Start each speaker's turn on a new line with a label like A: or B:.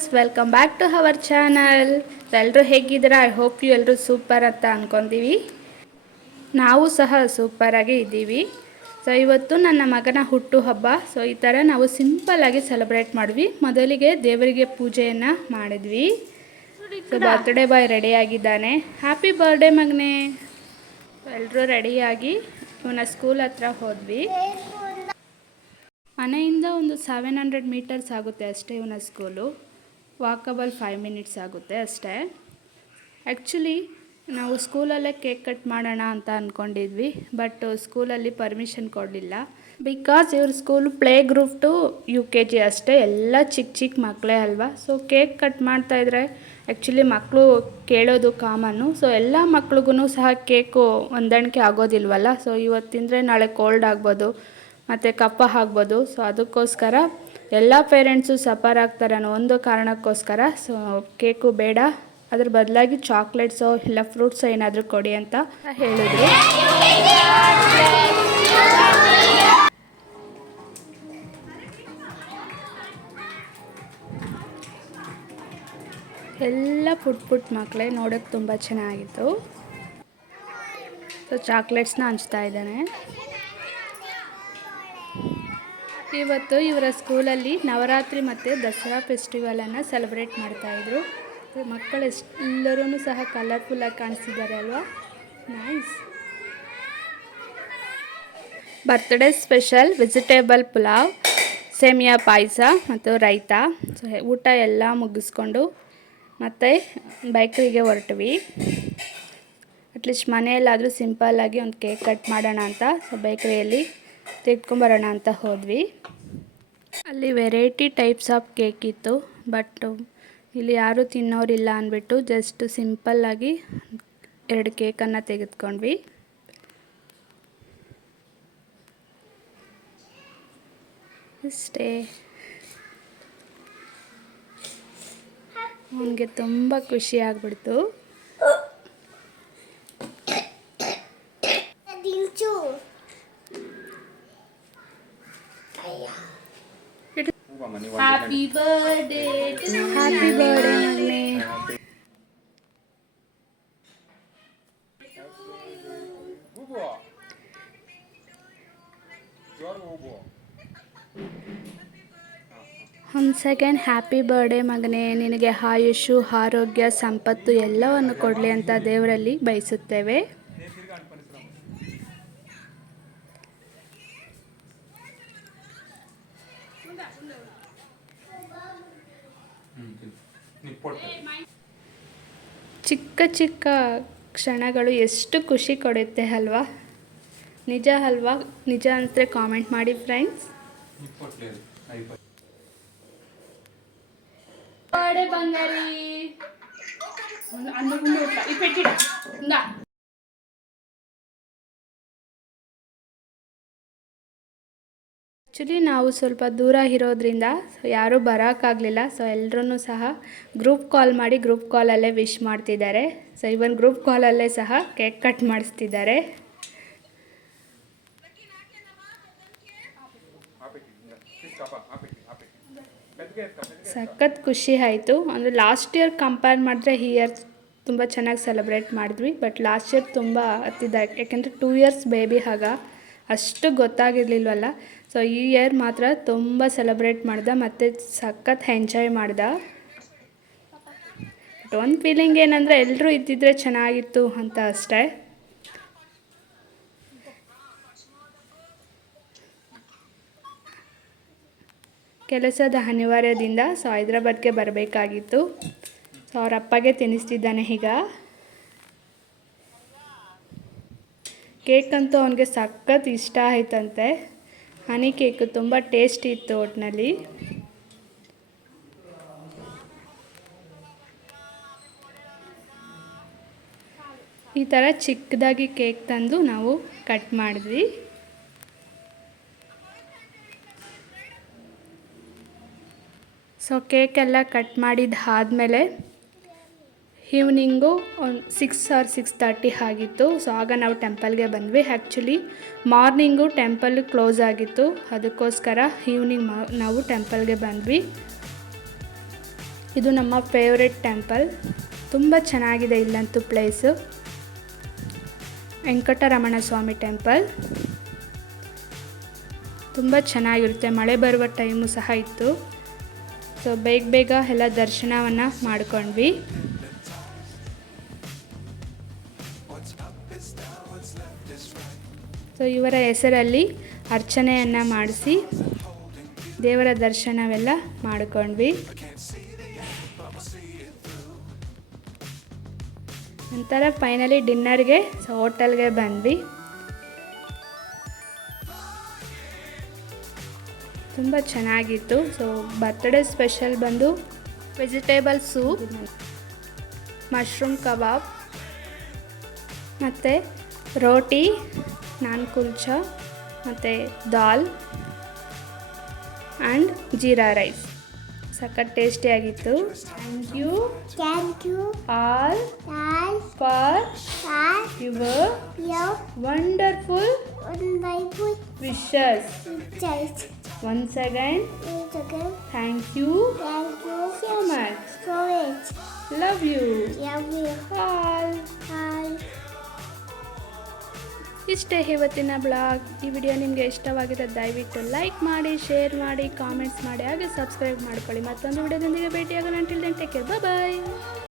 A: Viewers welcome back to our channel ಎಲ್ಲರೂ ಹೇಗಿದ್ದೀರಾ? I hope you ಎಲ್ಲರೂ ಸೂಪರ್ ಅಂತ ಅನ್ಕೊತೀವಿ ನಾವು ಸಹ ಸೂಪರಾಗಿ ಇದ್ದೀವಿ. ಸೊ ಇವತ್ತು ನನ್ನ ಮಗನ ಹುಟ್ಟು ಹಬ್ಬ. ಸೊ ಈ ಥರ ನಾವು ಸಿಂಪಲ್ಲಾಗಿ ಸೆಲೆಬ್ರೇಟ್ ಮಾಡಿದ್ವಿ. ಮೊದಲಿಗೆ ದೇವರಿಗೆ ಪೂಜೆಯನ್ನು ಮಾಡಿದ್ವಿ. ಸೊ ಬರ್ತ್ಡೇ ಬಾಯ್ ರೆಡಿಯಾಗಿದ್ದಾನೆ ಹ್ಯಾಪಿ ಬರ್ಡೇ ಮಗನೇ. ಎಲ್ಲರೂ ರೆಡಿಯಾಗಿ ಇವನ ಸ್ಕೂಲ್ ಹತ್ರ ಹೋದ್ವಿ. ಮನೆಯಿಂದ ಒಂದು ಸೆವೆನ್ ಹಂಡ್ರೆಡ್ ಮೀಟರ್ಸ್ ಆಗುತ್ತೆ ಅಷ್ಟೇ ಇವನ ಸ್ಕೂಲು ವಾಕಬಲ್ ಫೈವ್ ಮಿನಿಟ್ಸ್ ಆಗುತ್ತೆ ಅಷ್ಟೇ. ಆ್ಯಕ್ಚುಲಿ ನಾವು ಸ್ಕೂಲಲ್ಲೇ ಕೇಕ್ ಕಟ್ ಮಾಡೋಣ ಅಂತ ಅಂದ್ಕೊಂಡಿದ್ವಿ ಬಟ್ ಸ್ಕೂಲಲ್ಲಿ ಪರ್ಮಿಷನ್ ಕೊಡಲಿಲ್ಲ. ಬಿಕಾಸ್ ಇವ್ರ school play group to U K G ಅಷ್ಟೇ, ಎಲ್ಲ ಚಿಕ್ಕ ಚಿಕ್ಕ ಮಕ್ಕಳೇ ಅಲ್ವಾ? ಸೊ ಕೇಕ್ ಕಟ್ ಮಾಡ್ತಾಯಿದ್ರೆ ಆ್ಯಕ್ಚುಲಿ ಮಕ್ಕಳು ಕೇಳೋದು ಕಾಮನ್ನು ಸೊ ಎಲ್ಲ ಮಕ್ಳಿಗೂ ಸಹ ಕೇಕು ಹೊಂದಾಣಿಕೆ ಆಗೋದಿಲ್ವಲ್ಲ? ಸೊ ಇವತ್ತಿಂದರೆ ನಾಳೆ ಕೋಲ್ಡ್ ಆಗ್ಬೋದು, ಮತ್ತು ಕಪ್ಪ ಆಗ್ಬೋದು ಸೊ ಅದಕ್ಕೋಸ್ಕರ ಎಲ್ಲ ಪೇರೆಂಟ್ಸು ಸಫರ್ ಆಗ್ತಾರೆ ಅನ್ನೋ ಒಂದು ಕಾರಣಕ್ಕೋಸ್ಕರ ಸೊ ಕೇಕು ಬೇಡ. ಅದ್ರ ಬದಲಾಗಿ ಚಾಕ್ಲೇಟ್ಸೋ ಇಲ್ಲ ಫ್ರೂಟ್ಸೋ ಏನಾದರೂ ಕೊಡಿ ಅಂತ ಹೇಳಿದ್ರು. ಎಲ್ಲ ಪುಟ್ ಪುಟ್ ಮಕ್ಕಳೇ ನೋಡೋಕ್ಕೆ ತುಂಬ ಚೆನ್ನಾಗಿತ್ತು. ಸೊ ಚಾಕ್ಲೇಟ್ಸ್ನ ಹಂಚ್ತಾ ಇದ್ದಾನೆ. ಇವತ್ತು ಇವರ ಸ್ಕೂಲಲ್ಲಿ ನವರಾತ್ರಿ ಮತ್ತು ದಸರಾ ಫೆಸ್ಟಿವಲನ್ನು ಸೆಲೆಬ್ರೇಟ್ ಮಾಡ್ತಾಯಿದ್ರು ಮಕ್ಕಳು ಎಲ್ಲರೂ ಸಹ ಕಲರ್ಫುಲ್ಲಾಗಿ ಕಾಣಿಸಿದ್ದಾರೆ ಅಲ್ವಾ? Nice birthday special vegetable pulao semiya ಪಾಯಸ ಮತ್ತು ರೈತ. ಸೊ ಊಟ ಎಲ್ಲ ಮುಗಿಸ್ಕೊಂಡು ಮತ್ತು ಬೈಕ್ರಿಗೆ ಹೊರಟ್ವಿ. ಅಟ್ಲೀಸ್ಟ್ ಮನೆಯಲ್ಲಾದರೂ ಸಿಂಪಲ್ಲಾಗಿ ಒಂದು ಕೇಕ್ ಕಟ್ ಮಾಡೋಣ ಅಂತ ಸೊ ಬೇಕ್ರಿಯಲ್ಲಿ ತೆಗೆದ್ಕೊಂಬರೋಣ ಅಂತ ಹೋದ್ವಿ. ಅಲ್ಲಿ ವೆರೈಟಿ ಟೈಪ್ಸ್ ಆಫ್ ಕೇಕ್ ಇತ್ತು ಬಟ್ ಇಲ್ಲಿ ಯಾರೂ ತಿನ್ನೋರಿಲ್ಲ ಅಂದ್ಬಿಟ್ಟು ಜಸ್ಟ್ ಸಿಂಪಲ್ಲಾಗಿ ಎರಡು ಕೇಕನ್ನು ತೆಗೆದುಕೊಂಡ್ವಿ. ಇಷ್ಟೇ ನನಗೆ ತುಂಬ ಖುಷಿ ಆಗ್ಬಿಡ್ತು. ಹ್ಯಾಪಿ ಬರ್ಡೇ ಹ್ಯಾಪಿ ಬರ್ಡೇ ಒಂದು ಸೆಕೆಂಡ್ ಹ್ಯಾಪಿ ಬರ್ಡೇ ಮಗನೇ. ನಿನಗೆ ಆಯುಷು ಆರೋಗ್ಯ ಸಂಪತ್ತು ಎಲ್ಲವನ್ನು ಕೊಡಲಿ ಅಂತ ದೇವರಲ್ಲಿ ಬಯಸುತ್ತೇವೆ. ಚಿಕ್ಕ ಚಿಕ್ಕ ಕ್ಷಣಗಳು ಎಷ್ಟು ಖುಷಿ ಕೊಡುತ್ತೆ ಅಲ್ವಾ? ನಿಜ ಅಲ್ವಾ? ನಿಜ ಅಂದರೆ ಕಾಮೆಂಟ್ ಮಾಡಿ ಫ್ರೆಂಡ್ಸ್ ಬಂಗಾರಿ. ಆ್ಯಕ್ಚುಲಿ ನಾವು ಸ್ವಲ್ಪ ದೂರ ಇರೋದ್ರಿಂದ ಯಾರೂ ಬರೋಕ್ಕಾಗಲಿಲ್ಲ. ಸೊ ಎಲ್ಲರೂ ಸಹ ಗ್ರೂಪ್ ಕಾಲ್ ಮಾಡಿ ಗ್ರೂಪ್ ಕಾಲಲ್ಲೇ ವಿಶ್ ಮಾಡ್ತಿದ್ದಾರೆ. ಸೊ ಇವನ್ ಗ್ರೂಪ್ ಕಾಲಲ್ಲೇ ಸಹ ಕೇಕ್ ಕಟ್ ಮಾಡಿಸ್ತಿದ್ದಾರೆ. ಸಖತ್ ಖುಷಿ ಆಯಿತು. ಅಂದರೆ ಲಾಸ್ಟ್ ಇಯರ್ ಕಂಪೇರ್ ಮಾಡಿದ್ರೆ ಈ ಇಯರ್ ತುಂಬ ಚೆನ್ನಾಗಿ ಸೆಲೆಬ್ರೇಟ್ ಮಾಡಿದ್ವಿ. ಬಟ್ ಲಾಸ್ಟ್ ಇಯರ್ ತುಂಬ ಹತ್ತಿದ್ದ ಯಾಕೆಂದರೆ ಟೂ ಇಯರ್ಸ್ ಬೇಬಿ ಆಗ ಅಷ್ಟು ಗೊತ್ತಾಗಿರ್ಲಿಲ್ವಲ್ಲ? ಸೊ ಈ ಇಯರ್ ಮಾತ್ರ ತುಂಬ ಸೆಲೆಬ್ರೇಟ್ ಮಾಡ್ದೆ, ಮತ್ತು ಸಖತ್ ಎಂಜಾಯ್ ಮಾಡ್ದೆ. ಬಟ್ ಒಂದು ಫೀಲಿಂಗ್ ಏನಂದರೆ ಎಲ್ಲರೂ ಇದ್ದಿದ್ರೆ ಚೆನ್ನಾಗಿತ್ತು ಅಂತ ಅಷ್ಟೇ. ಕೆಲಸದ ಅನಿವಾರ್ಯದಿಂದ ಸೊ ಹೈದ್ರಾಬಾದ್ಗೆ ಬರಬೇಕಾಗಿತ್ತು. ಸೊ ಅವ್ರ ಅಪ್ಪಗೆ ತಿನ್ನಿಸ್ತಿದ್ದಾನೆ ಈಗ. ಕೇಕ್ ಅಂತೂ ಅವನಿಗೆ ಸಖತ್ ಇಷ್ಟ ಆಯ್ತಂತೆ. ಹನಿ ಕೇಕು ತುಂಬ ಟೇಸ್ಟಿ ಇತ್ತು ಒಟ್ಟಿನಲ್ಲಿ ಈ ಥರ ಚಿಕ್ಕದಾಗಿ ಕೇಕ್ ತಂದು ನಾವು ಕಟ್ ಮಾಡಿದ್ವಿ. ಸೊ, ಕೇಕೆಲ್ಲ ಕಟ್ ಮಾಡಿದ್ದು ಆದಮೇಲೆ ಈವ್ನಿಂಗು ಒಂದು ಸಿಕ್ಸ್ ಆರ್ ಸಿಕ್ಸ್ ತರ್ಟಿ ಆಗಿತ್ತು. ಸೊ ಆಗ ನಾವು ಟೆಂಪಲ್ಗೆ ಬಂದ್ವಿ. ಆ್ಯಕ್ಚುಲಿ ಮಾರ್ನಿಂಗು ಟೆಂಪಲ್ ಕ್ಲೋಸ್ ಆಗಿತ್ತು. ಅದಕ್ಕೋಸ್ಕರ ಈವ್ನಿಂಗ್ ನಾವು ಟೆಂಪಲ್ಗೆ ಬಂದ್ವಿ. ಇದು ನಮ್ಮ ಫೇವ್ರೆಟ್ ಟೆಂಪಲ್ ತುಂಬ ಚೆನ್ನಾಗಿದೆ ಇಲ್ಲಂತೂ ಪ್ಲೇಸು ವೆಂಕಟರಮಣ ಸ್ವಾಮಿ ಟೆಂಪಲ್ ತುಂಬ ಚೆನ್ನಾಗಿರುತ್ತೆ. ಮಳೆ ಬರುವ ಟೈಮು ಸಹ ಇತ್ತು. ಸೊ ಬೇಗ ಬೇಗ ಎಲ್ಲ ದರ್ಶನವನ್ನು ಮಾಡ್ಕೊಂಡ್ವಿ. ಸೊ ಇವರ ಹೆಸರಲ್ಲಿ ಅರ್ಚನೆಯನ್ನು ಮಾಡಿಸಿ ದೇವರ ದರ್ಶನವೆಲ್ಲ ಮಾಡ್ಕೊಂಡ್ವಿ. ನಂತರ ಫೈನಲಿ ಡಿನ್ನರ್ಗೆ ಸೊ ಹೋಟೆಲ್ಗೆ ಬಂದ್ವಿ. ತುಂಬ ಚೆನ್ನಾಗಿತ್ತು. ಸೊ ಬರ್ತ್ಡೇ ಸ್ಪೆಷಲ್ ಬಂದು ವೆಜಿಟೇಬಲ್ ಸೂಪ್ ಮಶ್ರೂಮ್ ಕಬಾಬ್ ಮತ್ತು ರೋಟಿ ನಾನ್ ಕುಲ್ಚ ಮತ್ತು ದಾಲ್ ಆ್ಯಂಡ್ ಜೀರಾ ರೈಸ್. ಸಖತ್ ಟೇಸ್ಟಿಯಾಗಿತ್ತು thank you
B: thank you
A: all for
B: all,
A: your wonderful
B: foot,
A: wishes. Again
B: once again.
A: Thank you
B: Thank you
A: so much
B: so much.
A: Love you
B: Love you. All.
A: ಇಷ್ಟೇ ಇವತ್ತಿನ blog. ಈ video ನಿಮಗೆ ಇಷ್ಟವಾಗಿದೆ ದಯವಿಟ್ಟು like ಮಾಡಿ share ಮಾಡಿ comments ಮಾಡಿ, ಹಾಗೆ ಸಬ್ಸ್ಕ್ರೈಬ್ ಮಾಡ್ಕೊಳ್ಳಿ. ಮತ್ತೊಂದು ವಿಡಿಯೋದೊಂದಿಗೆ ಭೇಟಿಯಾಗೋಣ. Until then take care bye